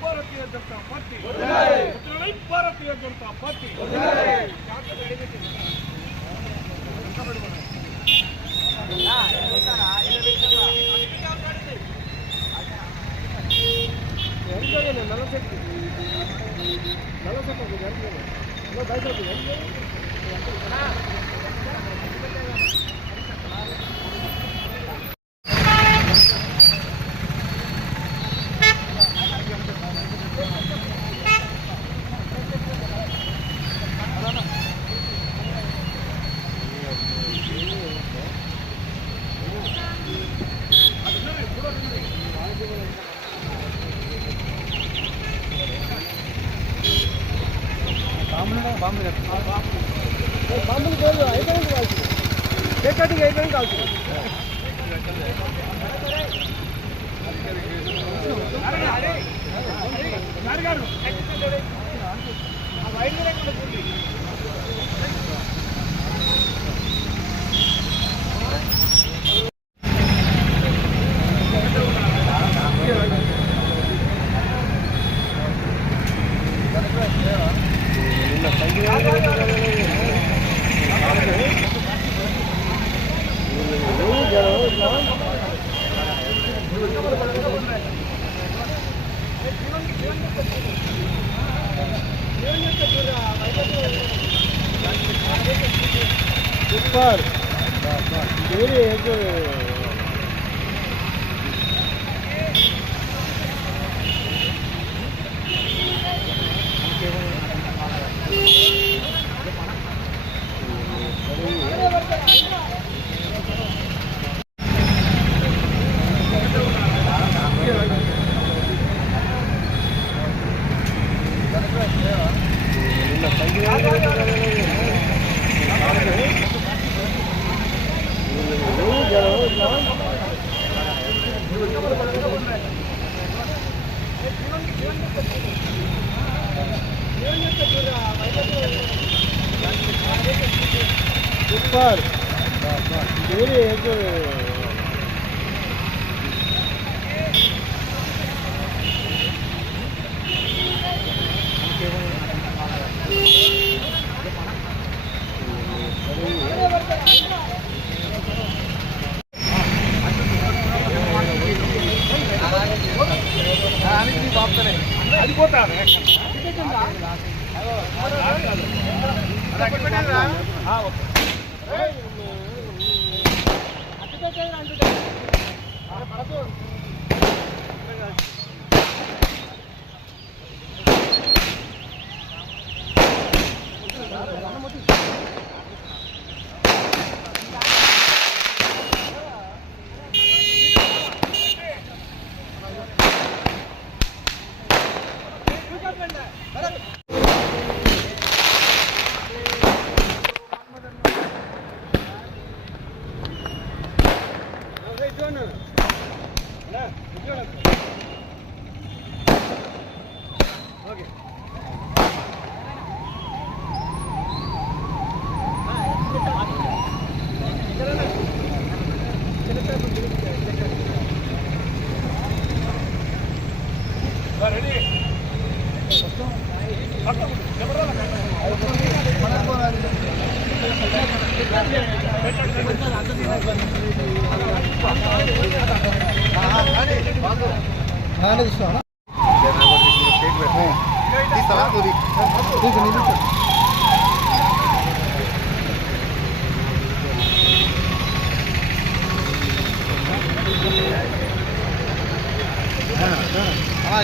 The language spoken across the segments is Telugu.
భారతీయ జనతా పార్టీ భారతీయ జనతా పార్టీ బాంబులు పోదు అయిపోయింది కాల్సింది కేక్ కటింగ్ అయిపోయింది కాల్సింది సూపర్ సూపర్ అది పోతారు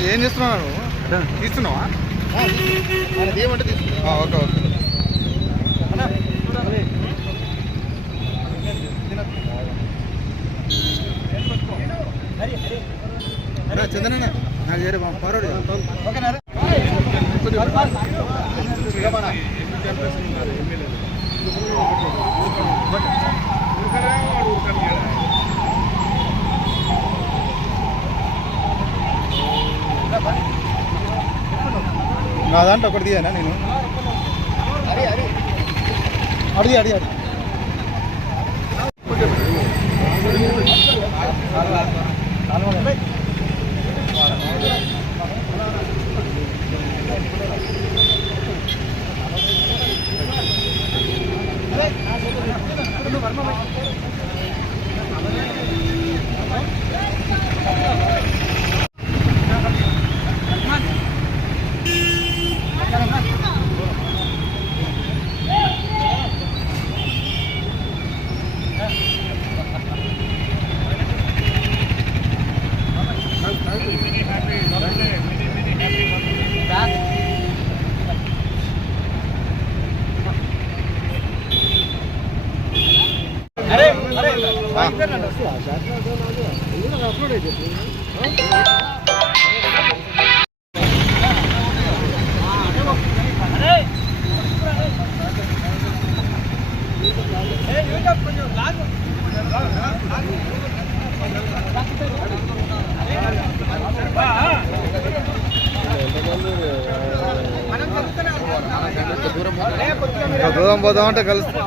ఏం చేస్తున్నావు? తీస్తున్నావా? ఏమంటే తీసుకున్నా. Okay okay. చందన నాకు చేరే పరోడు ఓకేనా? నా దాంట్లో ఒకటి తీయనా నేను అడిగి అడిగి అడిగి అప్లోడ్ అయితే దూరం పోదామంటే కలుస్తా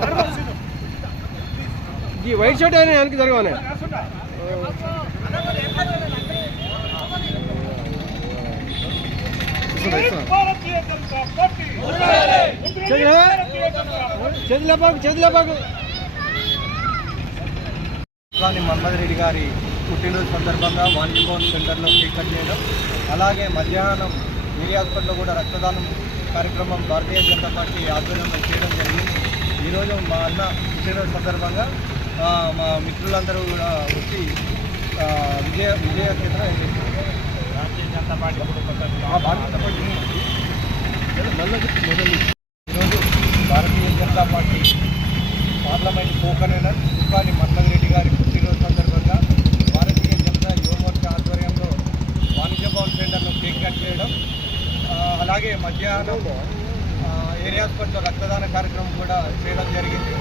ఈ వైట్ షర్ట్ అయినా వెనక్కి జరగానే మన్మథ్ రెడ్డి గారి పుట్టినరోజు సందర్భంగా వాణిజ్య భవన్ సెంటర్లో కేక్ కట్ చేయడం, అలాగే మధ్యాహ్నం ఏరియా హాస్పిటల్లో కూడా రక్తదానం కార్యక్రమం భారతీయ జనతా పార్టీ ఆధ్వర్యంలో చేయడం జరిగింది. ఈరోజు మా అన్న పుట్టినరోజు సందర్భంగా మా మిత్రులందరూ కూడా వచ్చి విజయకేతనం భారతీయ జనతా పార్టీ ఈరోజు Bharatiya Janata Party parliament co convener Tukani Manmath Reddy గారి పుట్టినరోజు సందర్భంగా భారతీయ జనతా యువమోర్చా ఆధ్వర్యంలో వాణిజ్య భవన్ సెంటర్లో కేక్ కట్ చేయడం, అలాగే మధ్యాహ్నం ఏరియా హాస్పిటల్లో రక్తదాన కార్యక్రమం కూడా చేయడం జరిగింది.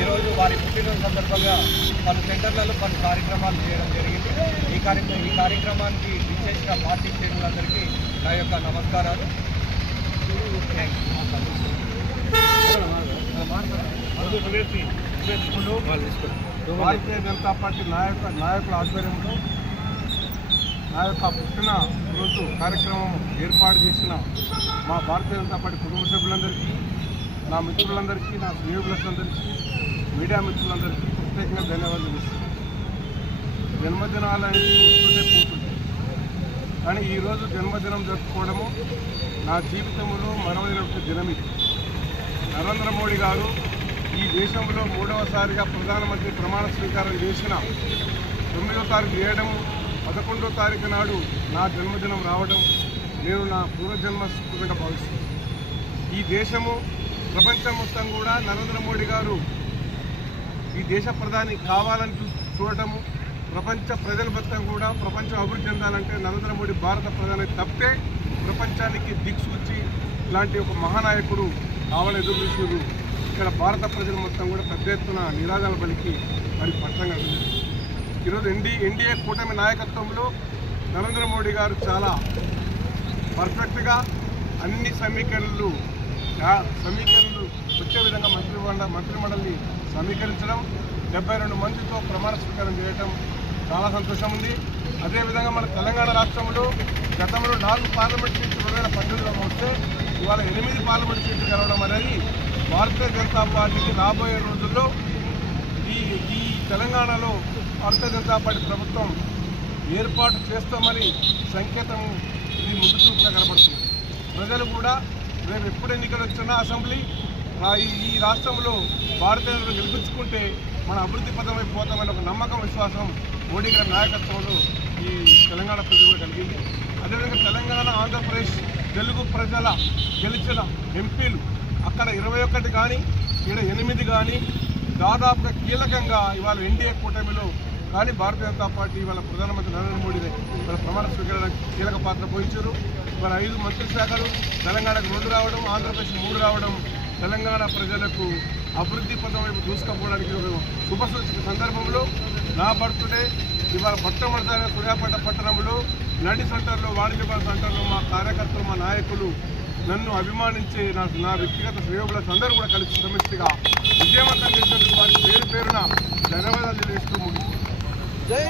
ఈరోజు వారి పుట్టినరోజు సందర్భంగా పలు సెంటర్లలో పలు కార్యక్రమాలు చేయడం జరిగింది. ఈ కార్యక్రమానికి విశేష పార్టీ శ్రేణులందరికీ నా యొక్క నమస్కారాలు. భారతీయ జనతా పార్టీ నాయకుల ఆధ్వర్యంలో నా యొక్క పుట్టిన రోజు కార్యక్రమం ఏర్పాటు చేసిన మా భారతీయ జనతా పార్టీ కుటుంబ సభ్యులందరికీ, నా మిత్రులందరికీ, నా స్నేహితులందరికీ, మీడియా మిత్రులందరికీ ప్రత్యేకంగా ధన్యవాదాలు ఇస్తున్నాను. జన్మదినాలు అనేది వస్తుంటే పోతుంది, కానీ ఈరోజు జన్మదినం జరుపుకోవడము నా జీవితంలో మరవైన దినం ఇది. నరేంద్ర మోడీ గారు ఈ దేశంలో 3వసారిగా ప్రధానమంత్రి ప్రమాణ స్వీకారం చేసిన 9వ తారీఖు చేయడము, 11వ తారీఖు నాడు నా జన్మదినం రావడం నేను నా పూర్వజన్మ సుకృతంగా భావిస్తున్నాను. ఈ దేశము ప్రపంచం మొత్తం కూడా నరేంద్ర మోడీ గారు ఈ దేశ ప్రధాని కావాలని చూడటము, ప్రపంచ ప్రజల మొత్తం కూడా ప్రపంచం అభివృద్ధి చెందాలంటే నరేంద్ర మోడీ భారత ప్రధాని తప్పితే ప్రపంచానికి దిక్సూచి ఇలాంటి ఒక మహానాయకుడు కావాలని ఎదురు చూసారు. ఇక్కడ భారత ప్రజలు మొత్తం కూడా పెద్ద ఎత్తున నినాదాల పలికి మరి పట్టంగా ఈరోజు ఎన్డీఏ కూటమి నాయకత్వంలో నరేంద్ర మోడీ గారు చాలా పర్ఫెక్ట్గా అన్ని సమీకరణలు వచ్చే విధంగా మంత్రిమండలిని సమీకరించడం, 72 మందితో ప్రమాణ స్వీకారం చేయడం చాలా సంతోషం ఉంది. అదేవిధంగా మన తెలంగాణ రాష్ట్రంలో గతంలో 4 పార్లమెంట్ సీట్లు 2018లో వస్తే ఇవాళ 8 పార్లమెంట్ సీట్లు గెలవడం అనేది భారతీయ జనతా పార్టీకి రాబోయే రోజుల్లో ఈ తెలంగాణలో భారతీయ జనతా పార్టీ ప్రభుత్వం ఏర్పాటు చేస్తామని సంకేతం ఇది ముందు చూపుగా కనబడుతుంది. ప్రజలు కూడా రేపు ఎప్పుడు ఎన్నికలు వచ్చినా అసెంబ్లీ ఈ రాష్ట్రంలో భారతీయ జనతా గెలిపించుకుంటే మన అభివృద్ధి పథం వైపు పోతామని ఒక నమ్మకం, విశ్వాసం మోడీ గారి నాయకత్వంలో ఈ తెలంగాణ ప్రజలు కలిగింది. అదేవిధంగా తెలంగాణ, ఆంధ్రప్రదేశ్ తెలుగు ప్రజల గెలిచిన ఎంపీలు అక్కడ 21 కానీ ఇక్కడ 8 కానీ దాదాపుగా కీలకంగా ఇవాళ ఎన్డీఏ కూటమిలో కానీ భారతీయ జనతా పార్టీ ఇవాళ ప్రధానమంత్రి నరేంద్ర మోడీ ఇవాళ ప్రమాణ స్వీకారానికి కీలక పాత్ర పోయించారు. ఇవాళ 5 మంత్రి శాఖలు తెలంగాణకు 2 రావడం, ఆంధ్రప్రదేశ్ 3 రావడం తెలంగాణ ప్రజలకు అభివృద్ధి పథం వైపు దూసుకుపోవడానికి శుభసూచక సందర్భంలో నా బర్త్డే ఇవాళ మొట్టమొదటిసారిగా సూర్యాపేట పట్టణంలో నడి సెంటర్లో, వాణిజ్య భవన్ సెంటర్లో మా కార్యకర్తలు, మా నాయకులు నన్ను అభిమానించే నా వ్యక్తిగత శ్రేయోగులకు అందరూ కూడా కలిసి సమిష్టిగా విజయవంతం చేసినందుకు వారి పేరున ధన్యవాదాలు తెలియజేస్తూ ముగిస్తుంది.